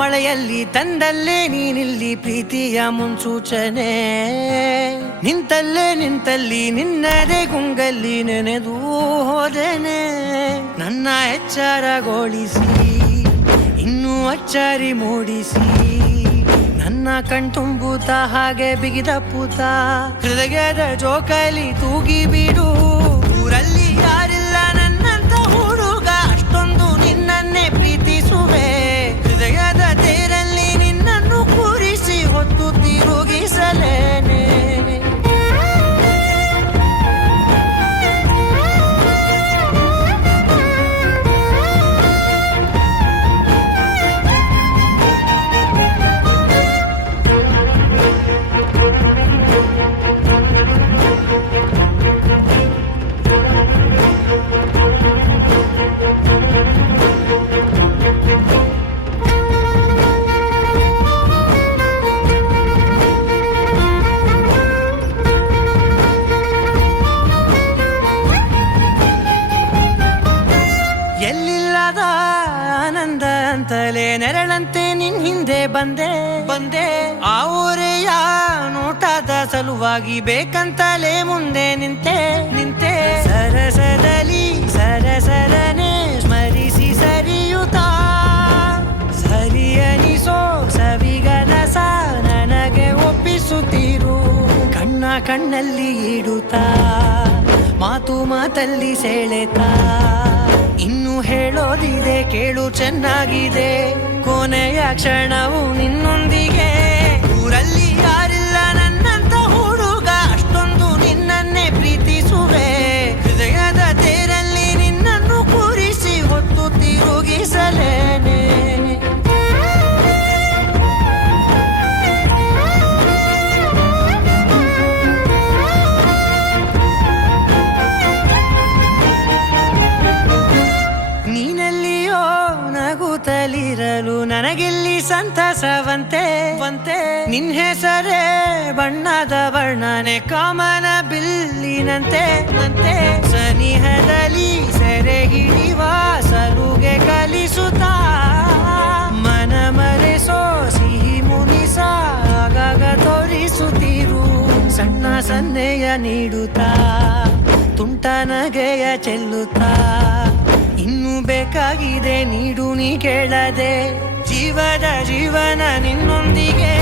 ಮಳೆಯಲ್ಲಿ ತಂದಲ್ಲೇ ನೀನಿಲ್ಲಿ ಪ್ರೀತಿಯ ಮುನ್ಸೂಚನೆ, ನಿಂತಲ್ಲಿ ನಿನ್ನದೇ ಗುಂಗಲ್ಲಿ ನೆನೆದು ಹೋದೆನೆ. ನನ್ನ ಎಚ್ಚರಗೊಳಿಸಿ ಇನ್ನೂ ಅಚ್ಚರಿ ಮೂಡಿಸಿ, ನನ್ನ ಕಣ್ತುಂಬುತ್ತ ಹಾಗೆ ಬಿಗಿದ ಪೂತ ಹೃದಯದ ಜೋಕಾಲಿ ತೂಗಿ ಬಿಡು. ಊರಲ್ಲಿ ಯಾರಿಲ್ಲ ನನ್ನಂತ ಹುಡುಗ, ಅಷ್ಟೊಂದು ನಿನ್ನನ್ನೇ ಪ್ರೀತಿಸುವೆ. ಹೃದಯದ ತೇರಲ್ಲಿ ನಿನ್ನನ್ನು ಕೂರಿಸಿ ಹೊತ್ತು ತಿರುಗಿಸಲೇನೆ. ಎಲ್ಲಿಲ್ಲದ ಆನಂದ ಅಂತಲೇ ನೆರಳಂತೆ ನಿನ್ ಹಿಂದೆ ಬಂದೆ. ಆ ಊರೆಯ ನೋಟದ ಸಲುವಾಗಿ ಬೇಕಂತಲೇ ಮುಂದೆ ನಿಂತೆ. ಸರಸದಲ್ಲಿ ಸರಸರನೆ ಸ್ಮರಿಸಿ ಸರಿಯುತ್ತಾ, ಸರಿಯನಿಸೋ ಸವಿಗನಸ ನನಗೆ ಒಪ್ಪಿಸುತ್ತೀರು. ಕಣ್ಣಲ್ಲಿ ಇಡುತ್ತಾ, ಮಾತಲ್ಲಿ ಸೆಳೆತಾ, ಇನ್ನು ಹೇಳೋದಿದೆ ಕೇಳು ಚೆನ್ನಾಗಿದೆ. ಕೊನೆಯ ಕ್ಷಣವು ನಿನ್ನೊಂದಿಗೆ. ಊರಲ್ಲಿ ಯಾರಿಲ್ಲ ನನ್ನಂತ ಹುಡುಗ, ಅಷ್ಟೊಂದು ನಿನ್ನನ್ನೇ ಪ್ರೀತಿಸುವೆ. ಹೃದಯದ ತೇರಲ್ಲಿ ನಿನ್ನನ್ನು ಕೂರಿಸಿ ಹೊತ್ತು ತಿರುಗಿಸಲೇನೆ. ನಗುತ್ತಲಿರಲು ನನಗಿಲ್ಲಿ ಸಂತಸವಂತೆ. ನಿನ್ ಹೆಸರೇ ಬಣ್ಣದ ವರ್ಣನೆ ಕಾಮನ ಬಿಲ್ಲಿನಂತೆ. ಸನಿಹದಲ್ಲಿ ಸೆರೆ ಹಿಡಿವ ಸಲುಗೆ ಕಲಿಸುತ್ತಾ, ಮನ ಮರೆಸೋ ಸಿಹಿ ಮುನಿಸ ಆಗಾಗ ತೋರಿಸುತ್ತೀರು. ಸಣ್ಣ ಸನ್ನೆಯ ನೀಡುತ್ತಾ, ತುಂಟ ನಗೆಯ ಚೆಲ್ಲುತ್ತಾ, ಇನ್ನು ಬೇಕಾಗಿದೆ ನೀಡು ನೀ ಕೇಳದೆ. ಜೀವನ ನಿನ್ನೊಂದಿಗೆ.